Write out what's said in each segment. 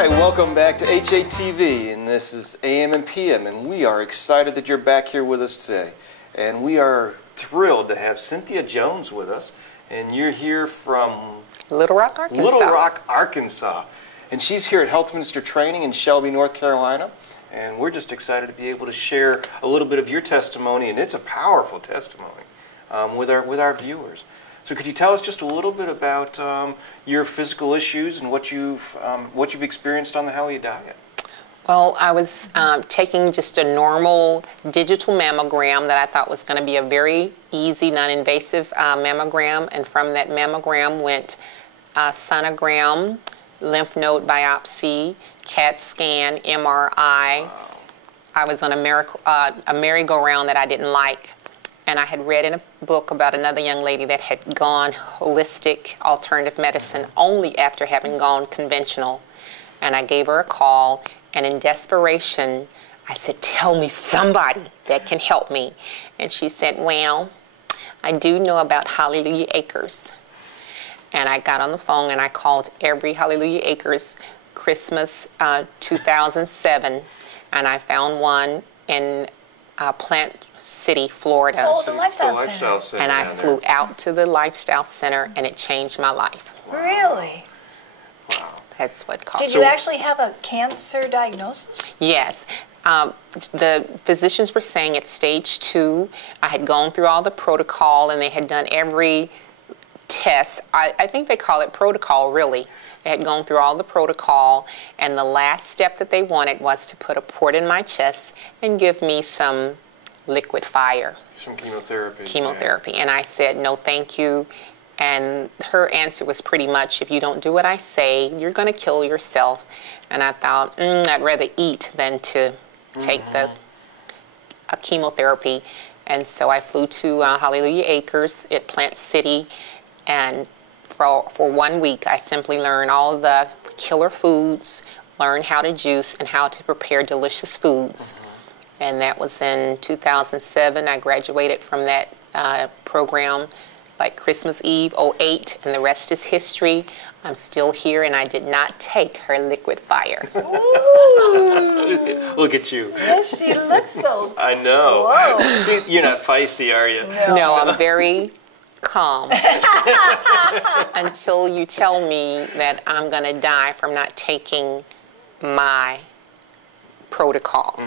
Hi, welcome back to HATV, and this is AM and PM, and we are excited that you're back here with us today. And we are thrilled to have Cynthia Jones with us, and you're here from Little Rock, Arkansas. Little Rock, Arkansas. And she's here at Health Minister Training in Shelby, North Carolina, and we're just excited to be able to share a little bit of your testimony, and it's a powerful testimony with our viewers. So could you tell us just a little bit about your physical issues and what you've experienced on the How You diet? Well, I was taking just a normal digital mammogram that I thought was going to be a very easy, non-invasive mammogram, and from that mammogram went sonogram, lymph node biopsy, CAT scan, MRI. Wow. I was on a merry-go-round that I didn't like. And I had read in a book about another young lady that had gone holistic alternative medicine only after having gone conventional. And I gave her a call, and in desperation, I said, tell me somebody that can help me. And she said, well, I do know about Hallelujah Acres. And I got on the phone and I called every Hallelujah Acres Christmas 2007, and I found one in Plant City, Florida. Oh, the Lifestyle Center. And I flew out to the Lifestyle Center, and it changed my life. Wow. Really? Wow. That's what caused it. Did you actually have a cancer diagnosis? Yes. The physicians were saying it's stage 2. I had gone through all the protocol, and they had done every test. I think they call it protocol, really. They had gone through all the protocol, and the last step that they wanted was to put a port in my chest and give me some liquid fire. Some chemotherapy. Chemotherapy. Yeah. And I said, no, thank you. And her answer was pretty much, if you don't do what I say, you're going to kill yourself. And I thought, I'd rather eat than to take the chemotherapy. And so I flew to Hallelujah Acres at Plant City, and for 1 week, I simply learned all of the killer foods, learned how to juice, and how to prepare delicious foods. And that was in 2007. I graduated from that program like Christmas Eve, 2008, and the rest is history. I'm still here, and I did not take her liquid fire. Ooh. Look at you. Yes, she looks so. I know. Whoa. You're not feisty, are you? No, I'm very calm until you tell me that I'm going to die from not taking my protocol.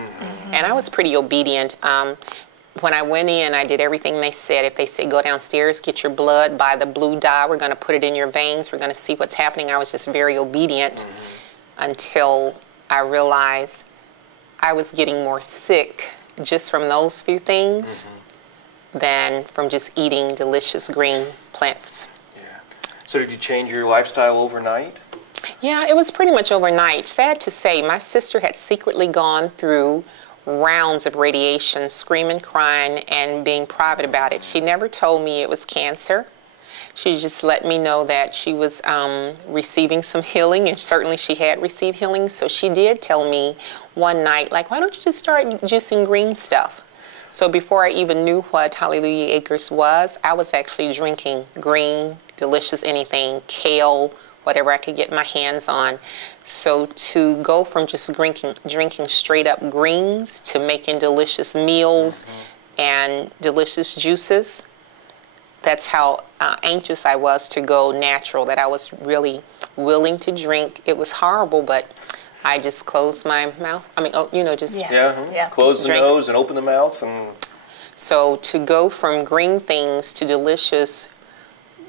And I was pretty obedient. When I went in, I did everything they said. If they said, go downstairs, get your blood, buy the blue dye, we're going to put it in your veins, we're going to see what's happening. I was just very obedient until I realized I was getting more sick just from those few things than from just eating delicious green plants. Yeah. So did you change your lifestyle overnight? Yeah, it was pretty much overnight. Sad to say, my sister had secretly gone through rounds of radiation, screaming, crying, and being private about it. She never told me it was cancer. She just let me know that she was receiving some healing, and certainly she had received healing. So she did tell me one night, like, why don't you just start juicing green stuff? So before I even knew what Hallelujah Acres was, I was actually drinking green, delicious anything, kale, whatever I could get my hands on. So to go from just drinking straight up greens to making delicious meals and delicious juices, that's how anxious I was to go natural, that I was really willing to drink. It was horrible, but I just closed my mouth. I mean, just Close the nose and open the mouth. And so to go from green things to delicious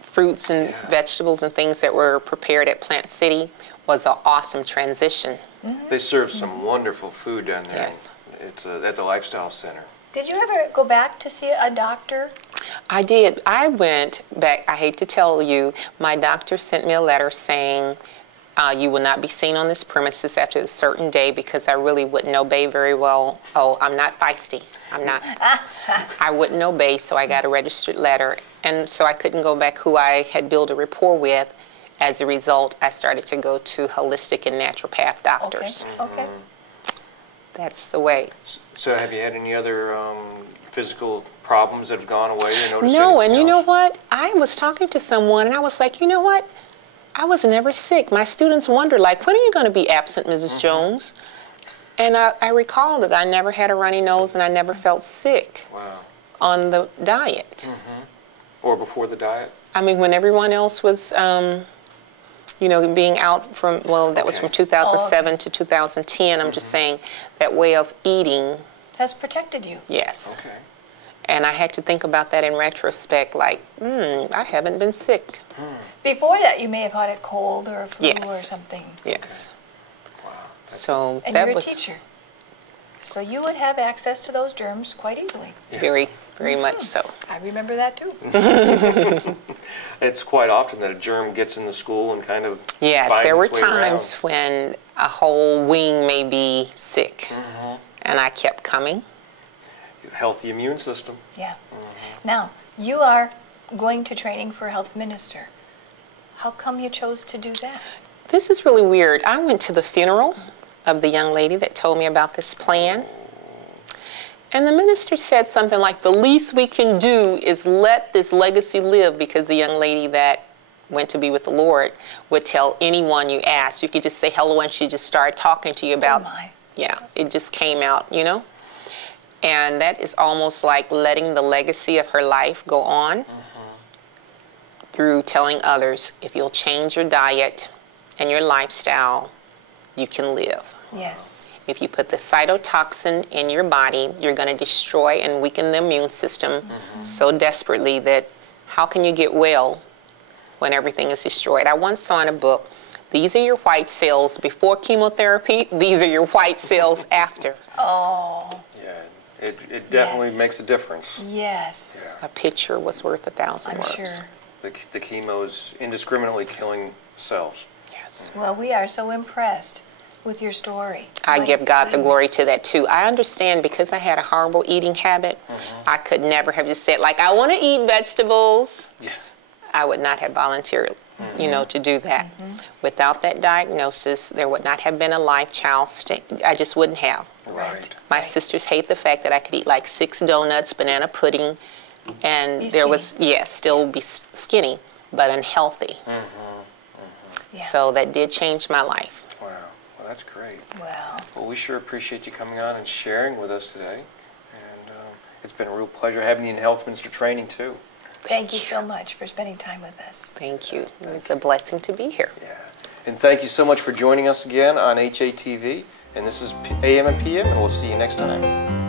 fruits and vegetables and things that were prepared at Plant City was an awesome transition. They serve some wonderful food down there. Yes. It's at the Lifestyle Center. Did you ever go back to see a doctor? I did. I went back. I hate to tell you, my doctor sent me a letter saying, you will not be seen on this premises after a certain day, because I really wouldn't obey very well. Oh, I'm not feisty. I'm not. I wouldn't obey, so I got a registered letter. And so I couldn't go back who I had built a rapport with. As a result, I started to go to holistic and naturopath doctors. Okay. That's the way. So have you had any other physical problems that have gone away or noticed? No, and you know what? I was talking to someone, and I was like, you know what? I was never sick. My students wondered, like, when are you going to be absent, Mrs. Jones? And I recall that I never had a runny nose and I never felt sick on the diet. Or before the diet? I mean, when everyone else was, you know, being out from, well, that was from 2007 to 2010. I'm just saying that way of eating. Has protected you. Yes. Okay. And I had to think about that in retrospect, like, I haven't been sick. Before that, you may have had a cold or a flu Yes. or something. Yes. Wow. So And that you're a was teacher. So you would have access to those germs quite easily. very, very much so. I remember that too. It's quite often that a germ gets in the school and kind of Yes, finds there were its way times when a whole wing may be sick, and I kept coming. around. Healthy immune system. Yeah. Now, you are going to training for health minister. How come you chose to do that? This is really weird. I went to the funeral of the young lady that told me about this plan. And the minister said something like, the least we can do is let this legacy live, because the young lady that went to be with the Lord would tell anyone you asked. You could just say hello and she just started talking to you about, yeah, it just came out, you know. And that is almost like letting the legacy of her life go on through telling others, if you'll change your diet and your lifestyle, you can live. Yes. If you put the cytotoxin in your body, you're going to destroy and weaken the immune system so desperately that how can you get well when everything is destroyed? I once saw in a book, these are your white cells before chemotherapy, these are your white cells after. Oh. Yeah, it definitely makes a difference. Yes. Yeah. A picture was worth 1,000 I'm words. sure. The chemo is indiscriminately killing cells. Yes. Well, we are so impressed with your story. I My give God the goodness. glory to that too. I understand, because I had a horrible eating habit, I could never have just said, like, I want to eat vegetables. Yeah. I would not have volunteered, you know, to do that. Without that diagnosis, there would not have been a life child. I just wouldn't have. Right. My sisters hate the fact that I could eat like 6 donuts, banana pudding, and Be there was, yes, still be skinny, but unhealthy. Yeah. So that did change my life. Wow. Well, that's great. Wow. Well, we sure appreciate you coming on and sharing with us today. And it's been a real pleasure having you in Health Minister Training, too. Thank you so much for spending time with us. Thank you. It's a blessing to be here. Yeah. And thank you so much for joining us again on HATV. And this is AM and PM, and we'll see you next time.